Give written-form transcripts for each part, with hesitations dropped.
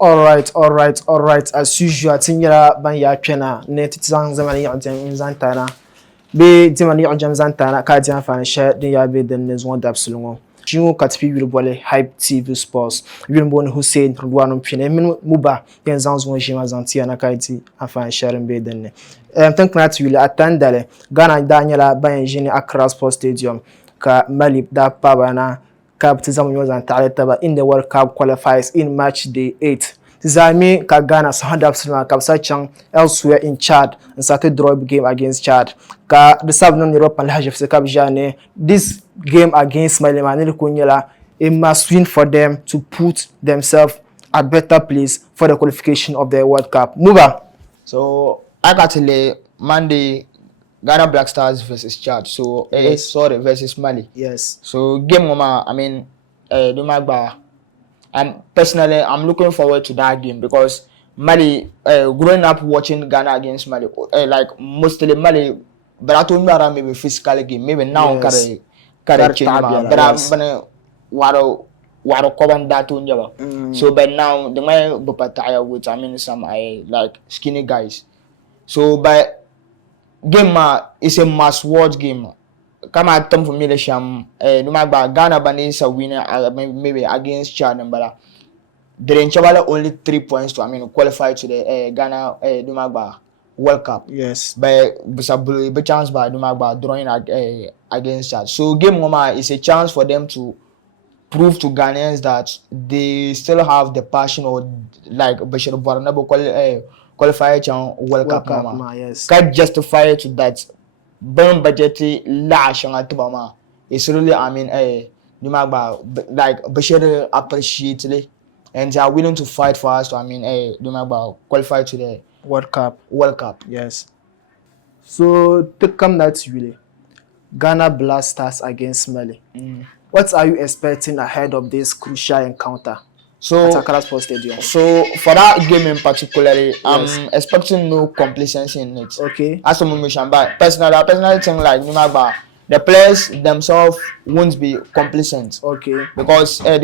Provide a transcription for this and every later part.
All right. As usual, tinyara ban ya twena ne titsan zamani ya jam zantana. Be timani ya jam zantana ka jam fan share din ya be den nezon dabsulungo. Jingo katpi wilbole Hype TV Sports. Wilbon Hussein Rwano twene min muba yen zanzo jima zantia na kaiti afan share be den ne. Tankna twile atandale Ghana Daniela ban jini Accra Sports Stadium ka Mali da pabana Cup in the World Cup qualifiers in match day 8. Zami ka Ghana sound up Kapsachang elsewhere in Chad and started draw game against Chad. Ka the Southern European League Cup Jane. This game against Mali Manil Kunyela, it must win for them to put themselves at better place for the qualification of the World Cup. Muba. So I got to Monday Ghana BlackStars versus Chad. So versus Mali. Yes. So game mama, I mean personally I'm looking forward to that game because Mali growing up watching Ghana against Mali like mostly Mali but I told me maybe physical game maybe now carry change but I'm gonna waro cover that to so but now the way bupataya with I mean some like skinny guys. So but game is a must watch game. Come at Tom for me sham no matter Ghana is a winner maybe against Chad but the only 3 points to I mean qualify to the Ghana no World Cup. Yes. But a chance by no drawing against Chad. So game is a chance for them to prove to Ghanaians that they still have the passion or like Bashir Barnabo qualifier World Cup mama. Yes. Can't justify to that burn budget lash on Atubama. It's really I mean like Bashir appreciate it and they are willing to fight for us to I mean qualify to the World Cup. Yes. So to come that really Ghana BlackStars against Mali. What are you expecting ahead of this crucial encounter? So, at Accra Sports Stadium. So for that game in particular, I'm expecting no complacency in it. Okay. As a mention, but personally think like the players themselves won't be complacent. Okay. Because I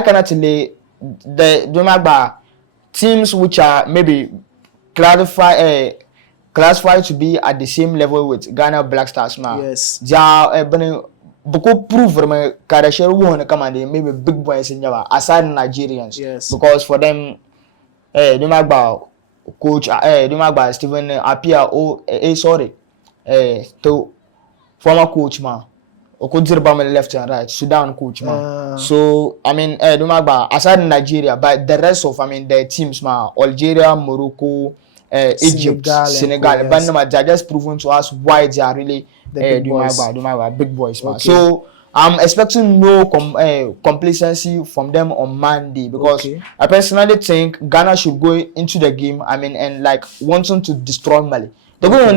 cannot lay the teams which are maybe classified to be at the same level with Ghana BlackStars now. Yes. They are beaucoup prove vraiment Karasher who come and maybe big boys in Java aside Nigerians. Yes. Because for them coach Stephen Apia to former coach man. Okudirba left and right, Sudan coach man. So I mean aside Nigeria, but the rest of the teams man, Algeria, Morocco, Egypt, Senegal, but they are just proven to us why they are really big boys man. Okay. So I'm expecting no complacency from them on Monday because I personally think Ghana should go into the game and like wanting to destroy Mali. They're going to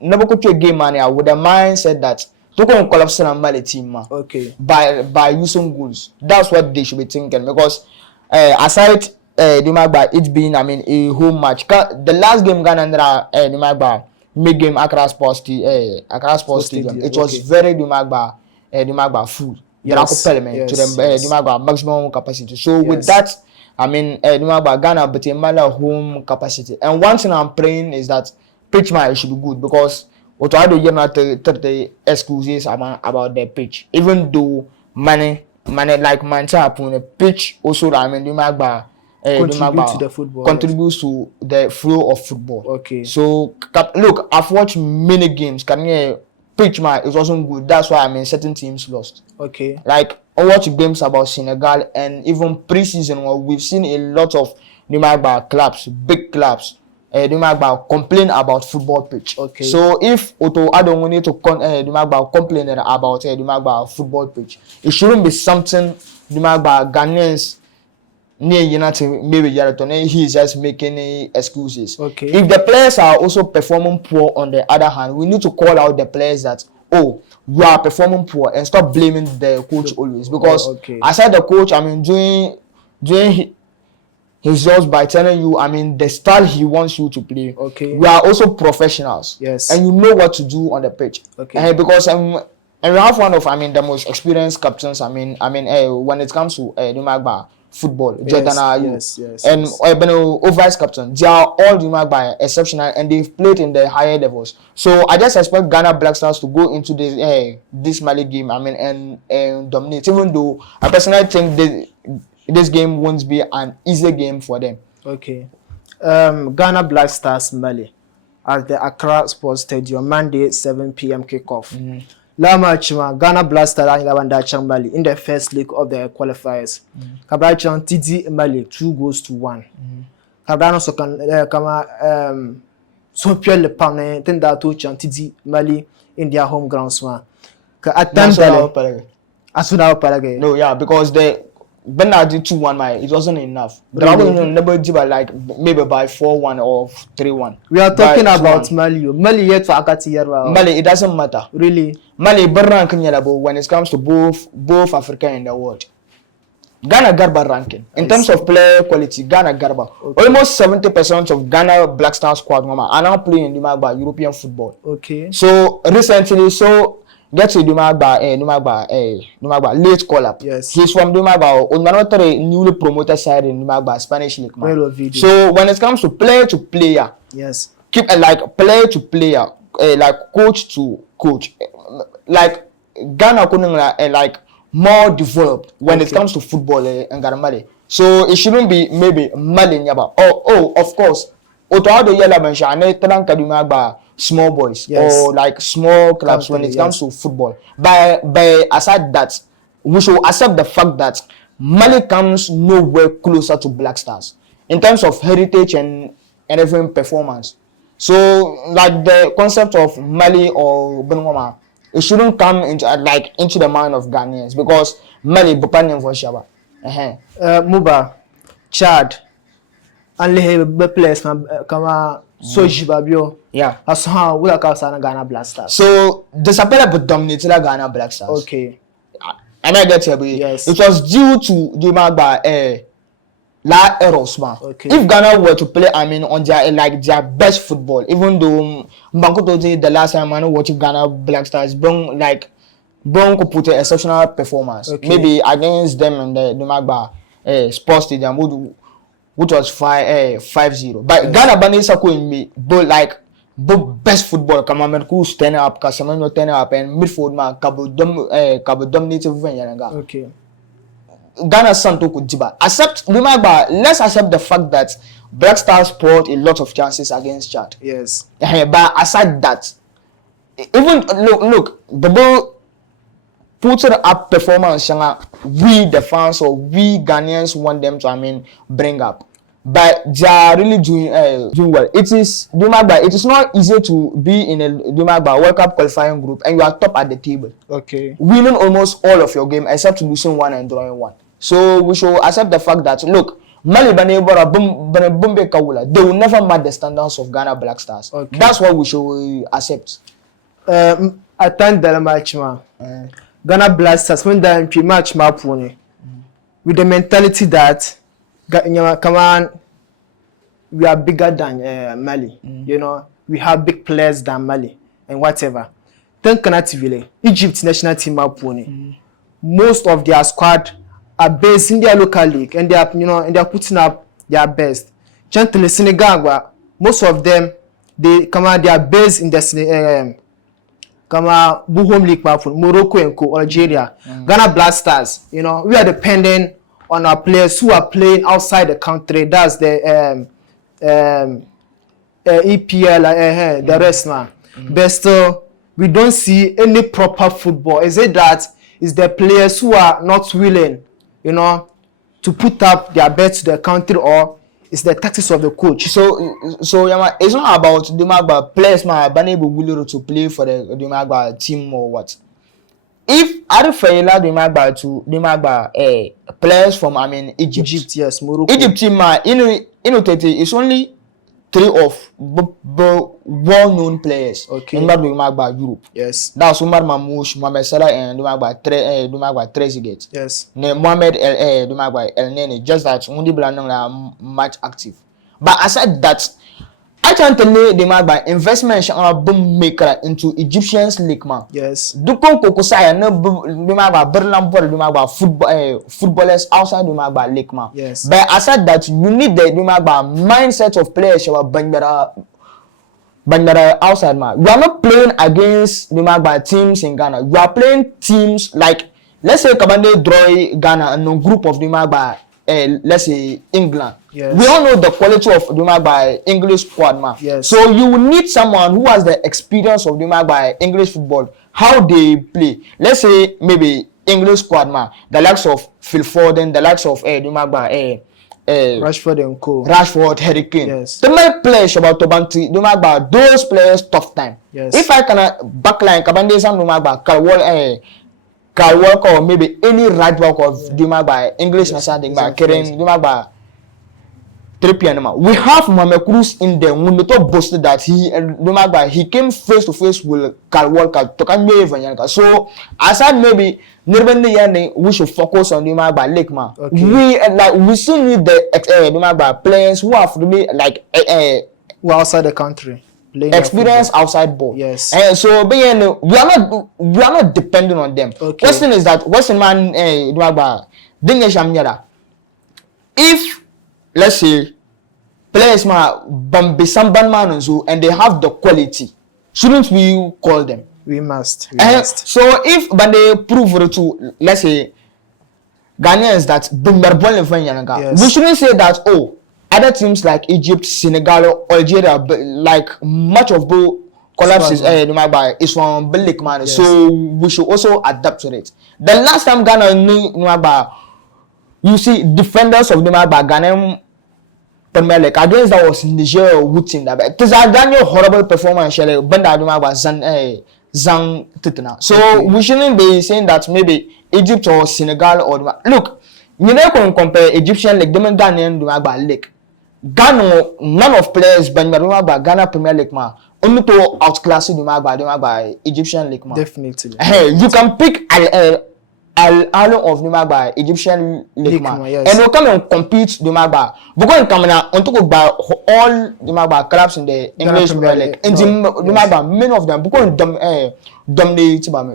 never go to a game man with the mindset that they're going to collapse the Mali team man. Okay. By using goals. That's what they should be thinking because aside it being a home match. The last game Ghana mid game Accra Sports Stadium. It was very full. Yes. To the maximum capacity. So with that, Ghana but a home capacity. And one thing I'm praying is that pitch match should be good because what I do not 30 excuses about the pitch. Even though money like Mancha upon the pitch also contributes to the flow of football. Okay. So look, I've watched many games. Pitch man it wasn't good. That's why certain teams lost. Okay. Like I watch games about Senegal and even pre-season where we've seen a lot of clubs, big clubs, complain about football pitch. Okay. So if I don't need to complain about football pitch, it shouldn't be something Ghanaians maybe he's just making excuses. Okay. If the players are also performing poor on the other hand, we need to call out the players that you are performing poor and stop blaming the coach always because aside the coach doing his jobs by telling you the style he wants you to play. Okay. We are also professionals. Yes. And you know what to do on the pitch. Okay. Because and we have one of the most experienced captains when it comes to football. Yes, Jordana and yes. vice captain. They are all by exceptional and they've played in the higher levels. So I just expect Ghana Black Stars to go into this Mali game. I mean and dominate. Even though I personally think this game won't be an easy game for them. Okay. Ghana Black Stars Mali at the Accra Sports Stadium Monday 7 p.m. kickoff. Lama Chima, Ghana Black Stars and Mali in the first leg of the qualifiers. Kabrachan TD Mali 2-1. Kabrano so can so pure le pame tenda to chan TD Mali in their home grounds one. Ka atandale asuna palage. No, yeah, because the Bernard did 2-1, it wasn't enough. But really? Never like maybe by 4-1 or 3-1. We are talking about Mali. Mali yet for Akati Yarwa. Mali, it doesn't matter. Really? Mali Barran Kenyalabo when it comes to both Africa and the world. Ghana Garba ranking. In terms of player quality, Ghana Garba. Okay. Almost 70% of Ghana Black Star squad are now playing in the European football. Okay. So recently, get to Dumagba, late call up. Yes. He's from Dumagba, another newly promoted side in Dumagba, Spanish League. So when it comes to player to player, yes, keep like player to player, like coach to coach, like Ghana couldn't like more developed when it comes to football and Ghana Mali. So it shouldn't be maybe Mali Nyaba. Oh, of course. Otoado yela mention Dumagba. Small boys, yes, or like small clubs when it comes to football. By aside that, we should accept the fact that Mali comes nowhere closer to Black Stars in terms of heritage and even performance. So like the concept of Mali or Benwama, it shouldn't come into the mind of Ghanaians because Mali Bupanim for Shaba. Muba, Chad, and the players come so Jibabio. Yeah. As how we are calling Ghana Black Stars. So the Sapele but dominated Ghana Black Stars. Okay. And I get you. Yes. It was due to the Magba La Erosma. Okay. If Ghana were to play, I mean, on their best football, even though Mbanko told you the last time I watched Ghana Black Stars, Bron could put an exceptional performance. Okay. Maybe against them in the Magba Sports Stadium, which was 5-0. But yes, Ghana Banisa could me, but best football come cool stand up, Casamano stand up, and midfield man Cabo dominative Venyananga. Okay. Ghana Santo Kujiba. Let's accept the fact that Black Stars poured a lot of chances against Chad. Yes. But aside that, even look, the ball put up performance we the fans or we Ghanaians want them to bring up. But they are really doing well. It is not easy to be in a World Cup qualifying group and you are top at the table. Okay. Winning almost all of your game except losing one and drawing one. So we should accept the fact that look, Mali Bumbe Kawula, they will never match the standards of Ghana Black Stars. Okay. That's what we should accept. I thank the match, man. Ghana Black Stars when they match with the mentality that come on, we are bigger than Mali. You know, we have big players than Mali and whatever. Then Egypt national team most of their squad are based in their local league and they are and they are putting up their best. Gently Senegal, most of them they are based in the home league Morocco and Algeria. Ghana Black Stars, we are dependent on our players who are playing outside the country. That's the EPL, the rest man. But still, we don't see any proper football. Is it that is the players who are not willing, to put up their bets to the country, or it's the tactics of the coach? So it's not about the players willing to play for the team or what. If Arifayla the players from Egypt, yes, Morocco. Egypt team it's only 3 of well-known players. Okay. In Europe. Yes. That's Umar Mamouche, Mohamed Salah, and Trezeguet. Yes. Mohamed El Nene. Just that only Blanang are much active. But aside that, I can't tell you the man by investment shall boom maker into Egyptian's league man. Yes. Dukon Kokosaya no the man by Berlin ball the man by footballers outside the man by league man. Yes. But I said that you need the man by mindset of players who are outside man. You are not playing against the man by teams in Ghana. You are playing teams like let's say Kabande draw Ghana and a group of the man by let's say England. Yes. We all know the quality of the by English squad man. Yes. So you will need someone who has the experience of the by English football, how they play. Let's say maybe English squad man, the likes of Phil Foden, the likes of Rashford and Co. Rashford, Harry Kane. Yes. The my players about Tobanti, about those players tough time. Yes. If I can backline Kabande Sam about Carl Walker or maybe any right back of Duma by English National by Keren Duma by 3 p.m. We have Mohamed Cruz in there. When the top boasted that he came face to face with Carl Walker to come here. So I said maybe we should focus on Duma by Lake man. Okay. We still need the Duma by players who have to be like who are outside the country. Experience outside ball. Yes. And so we are not dependent on them. Okay. Question is that Western man if let's say players be some man and they have the quality, shouldn't we call them? We must. So if they prove to let's say Ghanaians that yes. We shouldn't say that other teams like Egypt, Senegal, Algeria, like much of the collapses is from Belgium, man. Yes. So we should also adapt to it. The last time Ghana knew you see defenders of the Ghana Premier League against that was Niger or Wooten. It is a Daniel horrible performance. Zang Titina. So we shouldn't be saying that maybe Egypt or Senegal or look. You never can compare Egyptian league, them Ghanaian league. Ghana, none of players but Ghana Premier League man only to outclass the Egyptian league man. Definitely. You can pick Al of the Egyptian league man, yes. and will come and compete the Magba. Because come on to go by all the Magba clubs in the English Premier League, and the Magba many of them because dominate.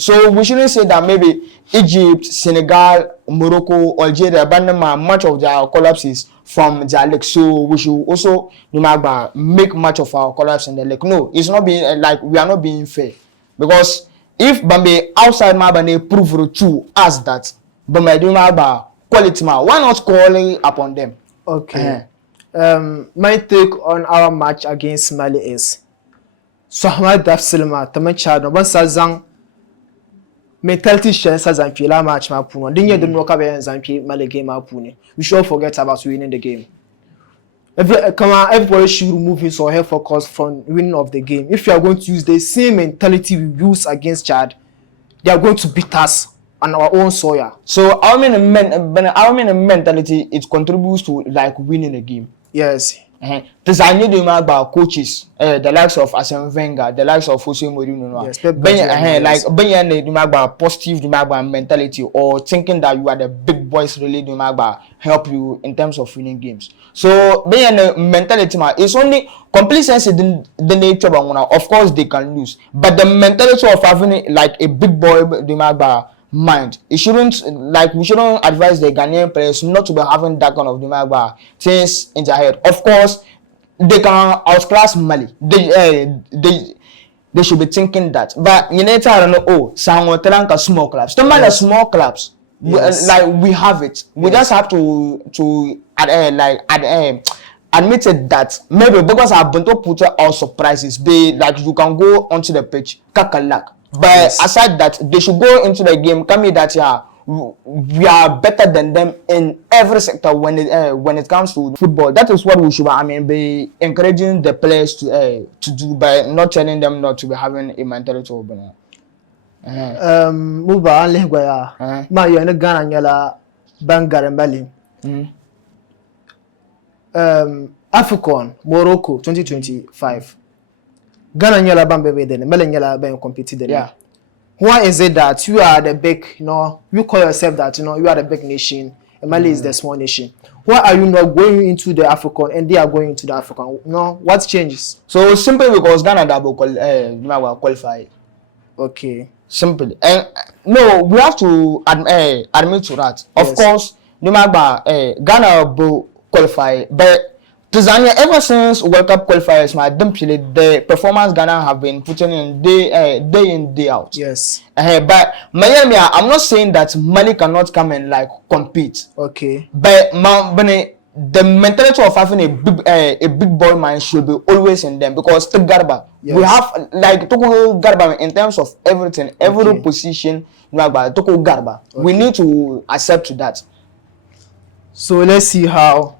So we shouldn't say that maybe Egypt, Senegal, Morocco, Algeria, Panama, much of their collapses from their league. So we should also make much of our collapse in the league. No, it's not being like we are not being fair because if Bambi outside Mabane prove to us that Bambi do quality man, why not calling upon them? Okay. My take on our match against Mali is Sohma Dafsilma, Tamachad, one Sazang mentality shares as I feel a match my pun. Didn't you do no cabe and Zampi Mali game up puni? We should forget about winning the game. Everybody should remove his or her focus from winning of the game. If you are going to use the same mentality we use against Chad, they are going to beat us on our own soil. So our mentality it contributes to like winning a game. Yes. Designing the about coaches, the likes of Arsene Wenger, the likes of Jose Mourinho. Yes, like being about positive mentality or thinking that you are the big boys really help you in terms of winning games. So being a mentality it's only complacency the nature of course they can lose, but the mentality of having like a big boy mind. It shouldn't like we shouldn't advise the Ghanaian players not to be having that kind of things in their head. Of course, they can outclass Mali. They should be thinking that. But you need to know small clubs. Don't mind the small clubs. Yes. Like we have it. We just have to admit it that maybe because our Bunto put our surprises, be like you can go onto the pitch, kakalak. But aside that, they should go into the game. Tell me that we are better than them in every sector when it comes to football. That is what we should. Be encouraging the players to do by not telling them not to be having a mentality of Muba Lehwaya. Ma yana Ghana nyala Bangar Mali. African Morocco 2025. Ghana nyala bambe then Mali nyala ben competed then. Yeah. Why is it that you are the big, you call yourself that, you are the big nation Mali is the small nation. Why are you not going into the African and they are going into the African? No, what changes? So simply because Ghana double qualify. Okay. Simply. And no, we have to admit to that. Of course, Ghana will qualify, but Tanzania, ever since World Cup qualifiers, the performance Ghana have been putting in day in, day out. Yes. But Miami, I'm not saying that Mali cannot come and like compete. Okay. But the mentality of having a big boy mind should be always in them, because the Garba, we have like Toko Garba in terms of everything, every position. Toko Garba, we need to accept that. So let's see how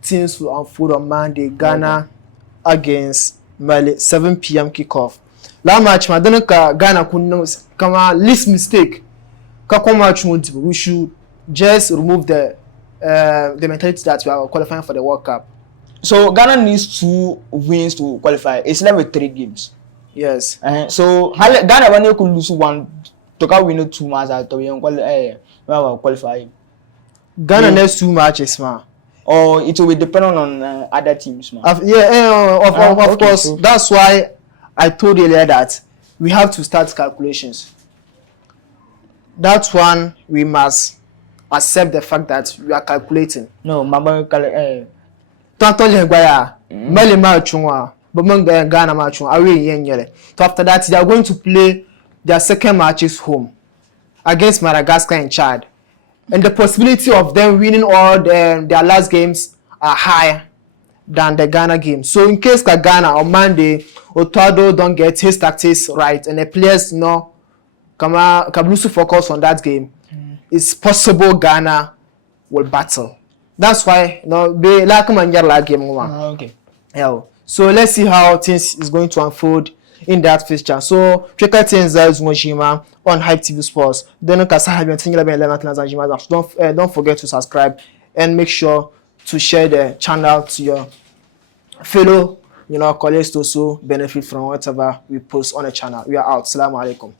things will unfold on Monday. Ghana against Mali, 7 p.m. kickoff. Last match, Ghana couldn't come least mistake. We should just remove the mentality that we are qualifying for the World Cup. So Ghana needs 2 wins to qualify. It's left with 3 games. Yes. So Ghana when they could lose 1, to win 2 matches to qualify. Ghana next 2 matches, man. Or it will be dependent on other teams, man. Of course. So that's why I told you earlier that we have to start calculations. That's one we must accept the fact that we are calculating. No, Mama, Tantoli Hegwaya, Mali Machunwa, but Ghana Machun, Ari Yenyele. So after that, they are going to play their second matches home against Madagascar and Chad. And the possibility of them winning all their last games are higher than the Ghana game. So in case Ghana on Monday, Otado don't get his tactics right and the players can focus on that game, it's possible Ghana will battle. That's why they like game. Okay. Yeah. So let's see how things is going to unfold in that fixture. So check out things on Hype TV Sports. Don't forget to subscribe and make sure to share the channel to your fellow colleagues to also benefit from whatever we post on the channel. We are out. Assalamu alaikum.